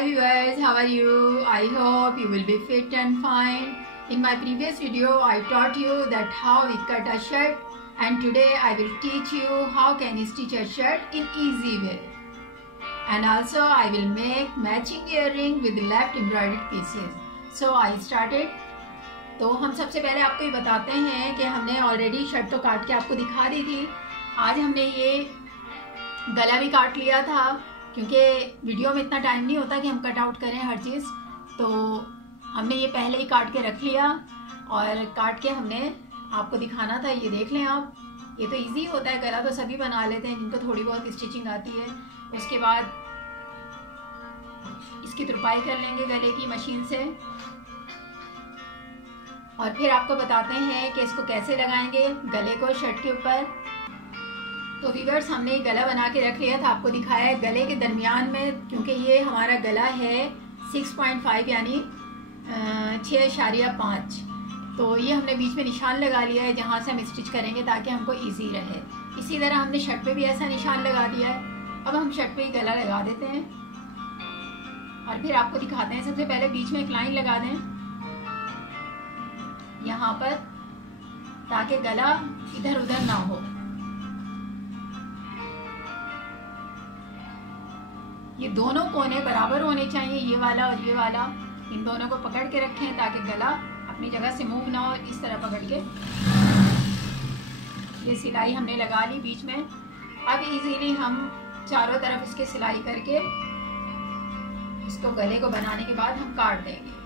Hi viewers, how are you? I hope you will be fit and fine. In my previous video, I taught you that how we cut a shirt, and today I will teach you how can you stitch a shirt in easy way. And also I will make matching earring with left embroidered pieces. So I started. तो हम सबसे पहले आपको ये बताते हैं कि हमने ऑलरेडी शर्ट तो काट के आपको दिखा दी थी। आज हमने ये गला भी काट लिया था, क्योंकि वीडियो में इतना टाइम नहीं होता कि हम कट आउट करें हर चीज़, तो हमने ये पहले ही काट के रख लिया और काट के हमने आपको दिखाना था। ये देख लें आप, ये तो इजी होता है, गला तो सभी बना लेते हैं जिनको थोड़ी बहुत स्टिचिंग आती है। उसके बाद इसकी तुरपाई कर लेंगे गले की मशीन से, और फिर आपको बताते हैं कि इसको कैसे लगाएंगे गले को शर्ट के ऊपर। तो व्यूअर्स, हमने गला बना के रख लिया था, आपको दिखाया है गले के दरमियान में, क्योंकि ये हमारा गला है 6.5 यानी 6.5, तो ये हमने बीच में निशान लगा लिया है जहाँ से हम स्टिच करेंगे ताकि हमको इजी रहे। इसी तरह हमने शर्ट पे भी ऐसा निशान लगा दिया है। अब हम शर्ट पे ही गला लगा देते हैं और फिर आपको दिखाते हैं। सबसे पहले बीच में एक लाइन लगा दें यहाँ पर, ताकि गला इधर उधर ना हो। ये दोनों कोने बराबर होने चाहिए, ये वाला और ये वाला। इन दोनों को पकड़ के रखें ताकि गला अपनी जगह से मूव ना हो। इस तरह पकड़ के ये सिलाई हमने लगा ली बीच में। अब इजीली हम चारों तरफ इसके सिलाई करके इसको गले को बनाने के बाद हम काट देंगे।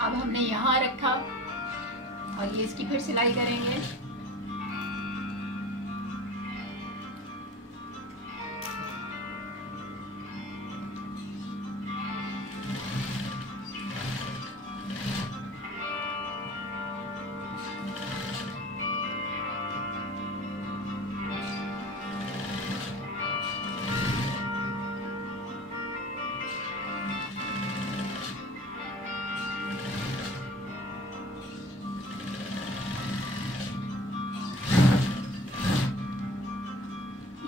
अब हमने यहाँ रखा और ये इसकी फिर सिलाई करेंगे।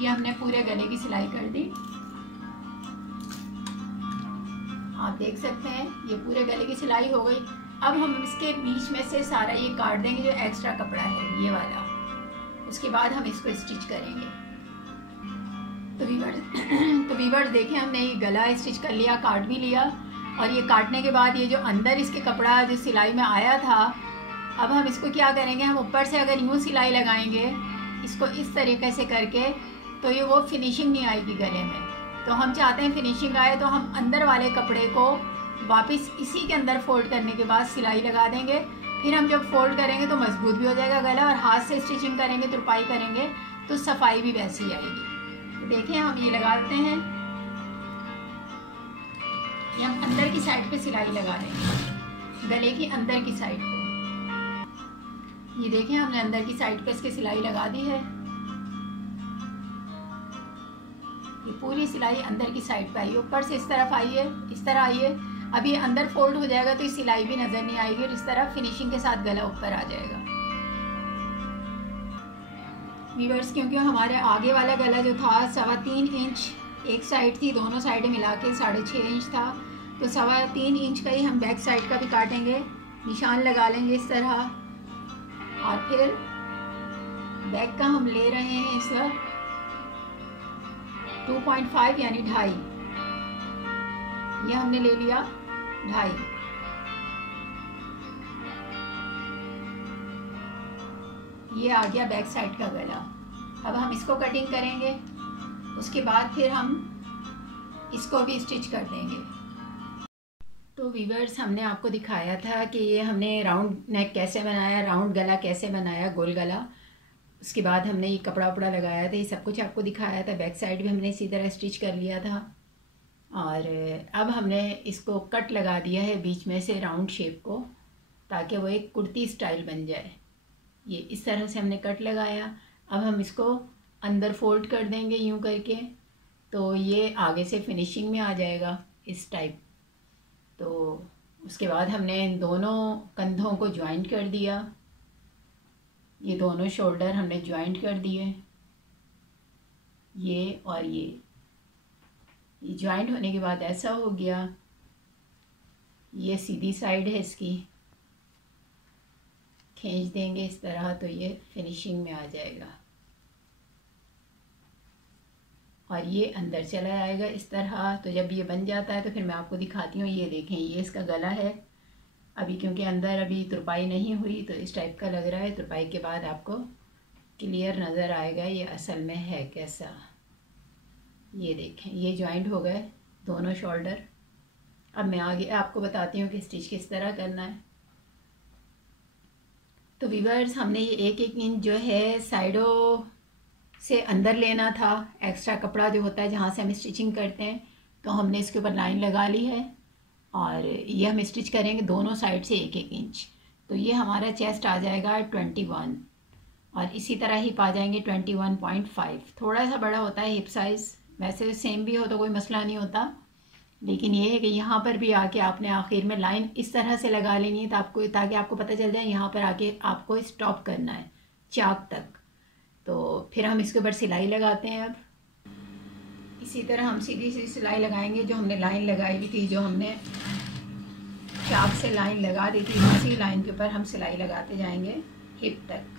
ये हमने पूरे गले की सिलाई कर दी, आप देख सकते हैं ये पूरे गले की सिलाई हो गई। अब हम इसके बीच में से सारा ये काट देंगे जो एक्स्ट्रा कपड़ा है ये वाला। उसके बाद हम इसको स्टिच करेंगे। तो वीवर्स देखें, हमने ये गला स्टिच कर लिया, काट भी लिया, और ये काटने के बाद ये जो अंदर इसके कपड़ा जो सिलाई में आया था, अब हम इसको क्या करेंगे, हम ऊपर से अगर यूँ सिलाई लगाएंगे इसको इस तरीके से करके, तो ये वो फिनिशिंग नहीं आएगी गले में। तो हम चाहते हैं फिनिशिंग आए, तो हम अंदर वाले कपड़े को वापस इसी के अंदर फोल्ड करने के बाद सिलाई लगा देंगे। फिर हम जब फोल्ड करेंगे तो मजबूत भी हो जाएगा गला, और हाथ से स्टिचिंग करेंगे, तुरपाई करेंगे तो सफाई भी वैसी ही आएगी। तो देखिए हम ये लगा देते हैं, ये हम अंदर की साइड पे सिलाई लगा देंगे, गले की अंदर की साइड पे। ये देखिए हमने अंदर की साइड पे इसकी सिलाई लगा दी है। ये पूरी सिलाई अंदर की साइड पे आई है, ऊपर से इस तरफ आई है, इस तरह आई है। अब ये अंदर फोल्ड हो जाएगा तो ये सिलाई भी नजर नहीं आएगी, और इस तरह फिनिशिंग के साथ गला ऊपर आ जाएगा। व्यूअर्स, क्योंकि हमारे आगे वाला गला जो था 3.25 इंच एक साइड थी, दोनों साइडें मिला के 6.5 इंच था, तो 3.25 इंच का ही हम बैक साइड का भी काटेंगे। निशान लगा लेंगे इस तरह, और फिर बैक का हम ले रहे हैं इसका 2.5 यानी 2.5, ये हमने ले लिया 2.5। ये आ गया बैक साइड का गला। अब हम इसको कटिंग करेंगे, उसके बाद फिर हम इसको भी स्टिच कर देंगे। तो वीवर्स, हमने आपको दिखाया था कि ये हमने राउंड नेक कैसे बनाया, राउंड गला कैसे बनाया, गोल गला। उसके बाद हमने ये कपड़ा उपड़ा लगाया था, ये सब कुछ आपको दिखाया था। बैक साइड भी हमने इसी तरह स्टिच कर लिया था, और अब हमने इसको कट लगा दिया है बीच में से राउंड शेप को, ताकि वो एक कुर्ती स्टाइल बन जाए। ये इस तरह से हमने कट लगाया। अब हम इसको अंदर फोल्ड कर देंगे यूँ करके, तो ये आगे से फिनिशिंग में आ जाएगा इस टाइप। तो उसके बाद हमने इन दोनों कंधों को ज्वाइंट कर दिया, ये दोनों शोल्डर हमने ज्वाइंट कर दिए ये और ये ज्वाइंट होने के बाद ऐसा हो गया। ये सीधी साइड है इसकी, खींच देंगे इस तरह तो ये फिनिशिंग में आ जाएगा और ये अंदर चला जाएगा इस तरह। तो जब ये बन जाता है तो फिर मैं आपको दिखाती हूँ। ये देखें, ये इसका गला है। अभी क्योंकि अंदर अभी तुरपाई नहीं हुई तो इस टाइप का लग रहा है। तुरपाई के बाद आपको क्लियर नज़र आएगा ये असल में है कैसा। ये देखें, ये जॉइंट हो गए दोनों शोल्डर। अब मैं आगे आपको बताती हूँ कि स्टिच किस तरह करना है। तो व्यूअर्स, हमने ये 1-1 इंच जो है साइडों से अंदर लेना था। एक्स्ट्रा कपड़ा जो होता है जहाँ से हम स्टिचिंग करते हैं, तो हमने इसके ऊपर लाइन लगा ली है और ये हम स्टिच करेंगे दोनों साइड से 1-1 इंच। तो ये हमारा चेस्ट आ जाएगा 21 और इसी तरह हिप आ जाएंगे 21.5। थोड़ा सा बड़ा होता है हिप साइज़, वैसे सेम भी हो तो कोई मसला नहीं होता, लेकिन ये है कि यहाँ पर भी आके आपने आखिर में लाइन इस तरह से लगा लेनी है ताकि आपको पता चल जाए यहाँ पर आके आपको स्टॉप करना है चाक तक। तो फिर हम इसके ऊपर सिलाई लगाते हैं। अब इसी तरह हम सीधी सी सिलाई लगाएंगे। जो हमने लाइन लगाई हुई थी, जो हमने चाक से लाइन लगा दी थी, उसी लाइन के ऊपर हम सिलाई लगाते जाएंगे हिप तक।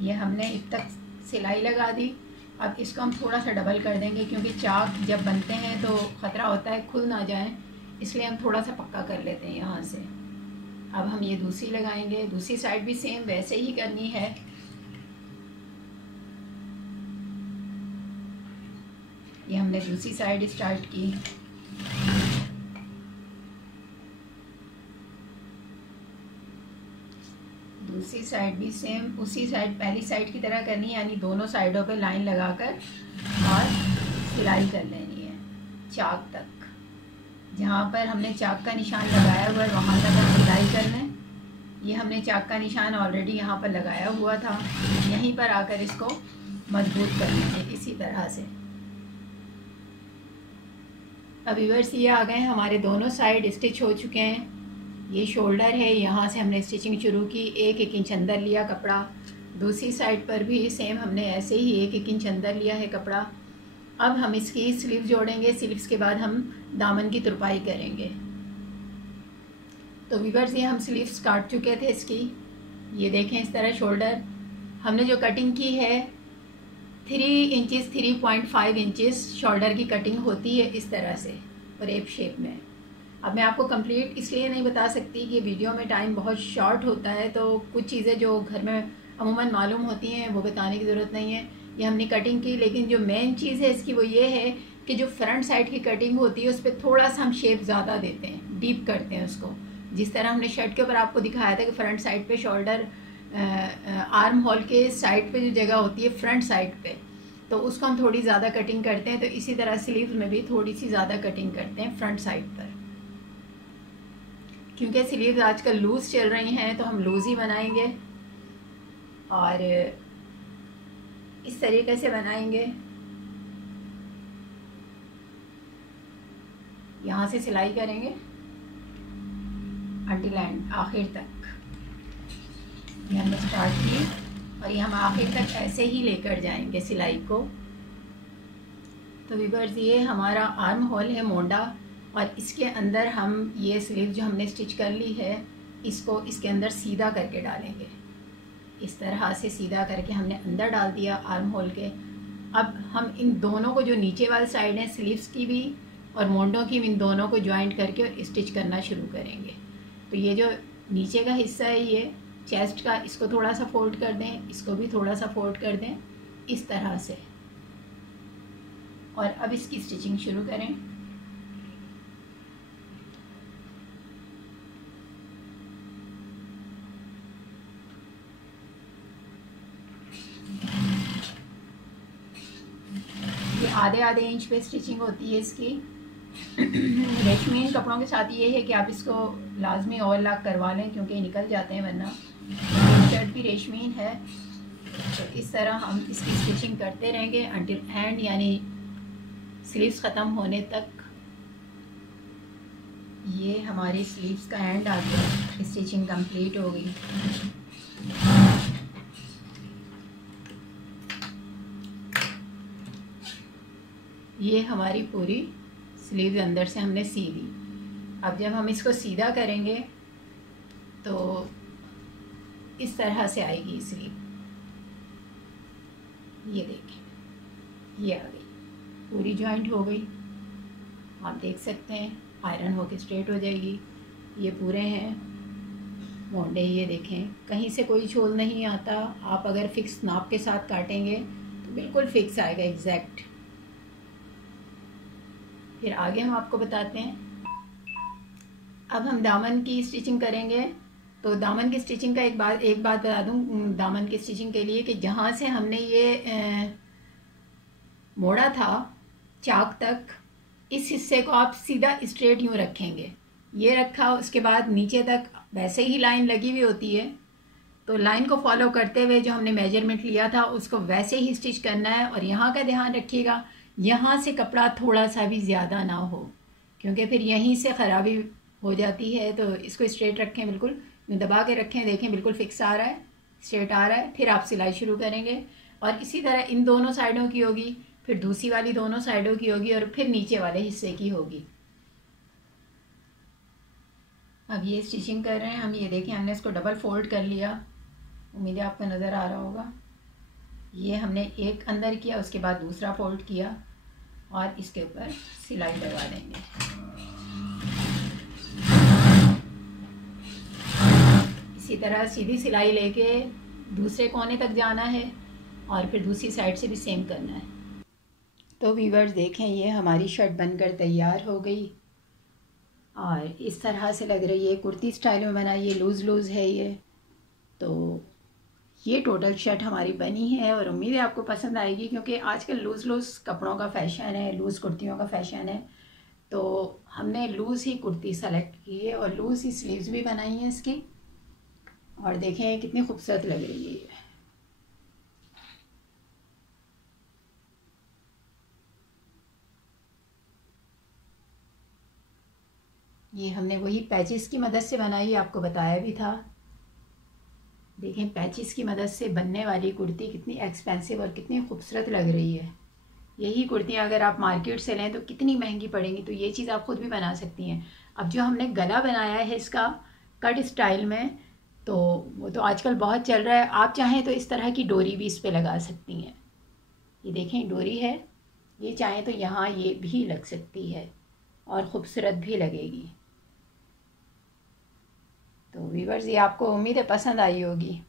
ये हमने हिप तक सिलाई लगा दी। अब इसको हम थोड़ा सा डबल कर देंगे क्योंकि चाक जब बनते हैं तो ख़तरा होता है खुल ना जाए, इसलिए हम थोड़ा सा पक्का कर लेते हैं यहाँ से। अब हम ये दूसरी लगाएंगे। दूसरी साइड भी सेम वैसे ही करनी है। ये हमने दूसरी साइड स्टार्ट की। दूसरी साइड भी सेम उसी साइड पहली साइड की तरह करनी है, यानी दोनों साइडों पे लाइन लगाकर और सिलाई कर लेनी है चाक तक। जहाँ पर हमने चाक का निशान लगाया हुआ है वहाँ तक हम सिलाई कर लें। ये हमने चाक का निशान ऑलरेडी यहाँ पर लगाया हुआ था, यहीं पर आकर इसको मजबूत कर लेंगे इसी तरह से। अब व्यूअर्स, ये आ गए हमारे दोनों साइड स्टिच हो चुके हैं। ये शोल्डर है, यहाँ से हमने स्टिचिंग शुरू की। 1-1 इंच अंदर लिया कपड़ा। दूसरी साइड पर भी सेम हमने ऐसे ही 1-1 इंच अंदर लिया है कपड़ा। अब हम इसकी स्लीव जोड़ेंगे। स्लीव्स के बाद हम दामन की तुरपाई करेंगे। तो व्यूअर्स, ये हम स्लीव्स काट चुके थे इसकी। ये देखें इस तरह शोल्डर हमने जो कटिंग की है 3 इंचेस 3.5 इंचेस शोल्डर की कटिंग होती है इस तरह से रेप शेप में। अब मैं आपको कंप्लीट इसलिए नहीं बता सकती कि वीडियो में टाइम बहुत शॉर्ट होता है, तो कुछ चीज़ें जो घर में अमूमन मालूम होती हैं वो बताने की ज़रूरत नहीं है। ये हमने कटिंग की, लेकिन जो मेन चीज़ है इसकी वो ये है कि जो फ्रंट साइड की कटिंग होती है उस पर थोड़ा सा हम शेप ज़्यादा देते हैं, डीप करते हैं उसको। जिस तरह हमने शर्ट के ऊपर आपको दिखाया था कि फ्रंट साइड पे शोल्डर आर्म होल के साइड पे जो जगह होती है फ्रंट साइड पे, तो उसको हम थोड़ी ज़्यादा कटिंग करते हैं। तो इसी तरह स्लीव्स में भी थोड़ी सी ज़्यादा कटिंग करते हैं फ्रंट साइड पर। क्योंकि स्लीव्स आजकल लूज़ चल रही हैं तो हम लूज़ ही बनाएंगे और इस तरीके से बनाएंगे। यहाँ से सिलाई करेंगे अंटिल एंड आखिर तक। ये हमने स्टार्ट की और ये हम आखिर तक ऐसे ही लेकर जाएंगे सिलाई को। तो व्यूअर्स, ये हमारा आर्म होल है मोंडा और इसके अंदर हम ये स्लीव जो हमने स्टिच कर ली है इसको इसके अंदर सीधा करके डालेंगे। इस तरह से सीधा करके हमने अंदर डाल दिया आर्म होल के। अब हम इन दोनों को जो नीचे वाली साइड है स्लीव्स की भी और मोंडों की, इन दोनों को ज्वाइंट करके स्टिच करना शुरू करेंगे। तो ये जो नीचे का हिस्सा है ये चेस्ट का, इसको थोड़ा सा फोल्ड कर दें, इसको भी थोड़ा सा फोल्ड कर दें इस तरह से और अब इसकी स्टिचिंग शुरू करें। ये आधे इंच पे स्टिचिंग होती है इसकी। रेशमीन कपड़ों के साथ ये है कि आप इसको लाजमी और लाख करवा लें, क्योंकि निकल जाते हैं वरना। शर्ट भी रेशमीन है, तो इस तरह हम इसकी स्टिचिंग करते रहेंगे अंटिल हैंड, यानी स्लीव्स ख़त्म होने तक। ये हमारी स्लीव्स का एंड आ गया, स्टिचिंग कंप्लीट हो गई। ये हमारी पूरी स्लीव्स अंदर से हमने सी दी। अब जब हम इसको सीधा करेंगे तो इस तरह से आएगी स्लीव। ये देखें, ये आ गई, पूरी जॉइंट हो गई। आप देख सकते हैं आयरन होके स्ट्रेट हो जाएगी। ये पूरे हैं मोंडे, ये देखें कहीं से कोई छोल नहीं आता। आप अगर फिक्स नाप के साथ काटेंगे तो बिल्कुल फिक्स आएगा, एग्जैक्ट। फिर आगे हम आपको बताते हैं। अब हम दामन की स्टिचिंग करेंगे। तो दामन की स्टिचिंग का एक बात बता दूं दामन की स्टिचिंग के लिए, कि जहाँ से हमने ये मोड़ा था चाक तक, इस हिस्से को आप सीधा स्ट्रेट यूँ रखेंगे। ये रखा, उसके बाद नीचे तक वैसे ही लाइन लगी हुई होती है, तो लाइन को फॉलो करते हुए जो हमने मेजरमेंट लिया था उसको वैसे ही स्टिच करना है। और यहाँ का ध्यान रखिएगा, यहाँ से कपड़ा थोड़ा सा भी ज़्यादा ना हो, क्योंकि फिर यहीं से ख़राबी हो जाती है। तो इसको स्ट्रेट रखें, बिल्कुल दबा के रखें। देखें बिल्कुल फिक्स आ रहा है, स्ट्रेट आ रहा है। फिर आप सिलाई शुरू करेंगे और इसी तरह इन दोनों साइडों की होगी, फिर दूसरी वाली दोनों साइडों की होगी, और फिर नीचे वाले हिस्से की होगी। अब ये स्टिचिंग कर रहे हैं हम। ये देखें हमने इसको डबल फोल्ड कर लिया, उम्मीद है आपको नज़र आ रहा होगा। ये हमने एक अंदर किया, उसके बाद दूसरा फोल्ड किया और इसके ऊपर सिलाई लगा देंगे। इसी तरह सीधी सिलाई लेके दूसरे कोने तक जाना है और फिर दूसरी साइड से भी सेम करना है। तो व्यूअर्स देखें, ये हमारी शर्ट बनकर तैयार हो गई और इस तरह से लग रही है, कुर्ती स्टाइल में बना। ये लूज़ है ये। तो ये टोटल शर्ट हमारी बनी है और उम्मीद है आपको पसंद आएगी, क्योंकि आजकल लूज़ कपड़ों का फ़ैशन है, लूज़ कुर्तियों का फ़ैशन है। तो हमने लूज़ ही कुर्ती सेलेक्ट की है और लूज़ ही स्लीव्स भी बनाई हैं इसकी। और देखें कितनी खूबसूरत लग रही है ये हमने वही पैचेस की मदद से बनाई, आपको बताया भी था। देखें पैचेस की मदद से बनने वाली कुर्ती कितनी एक्सपेंसिव और कितनी खूबसूरत लग रही है। यही कुर्तियाँ अगर आप मार्केट से लें तो कितनी महंगी पड़ेंगी, तो ये चीज़ आप ख़ुद भी बना सकती हैं। अब जो हमने गला बनाया है इसका कट स्टाइल में, तो वो तो आजकल बहुत चल रहा है। आप चाहें तो इस तरह की डोरी भी इस पर लगा सकती हैं। ये देखें डोरी है, ये चाहें तो यहाँ ये भी लग सकती है और ख़ूबसूरत भी लगेगी। तो व्यूअर्स ये आपको उम्मीद है पसंद आई होगी।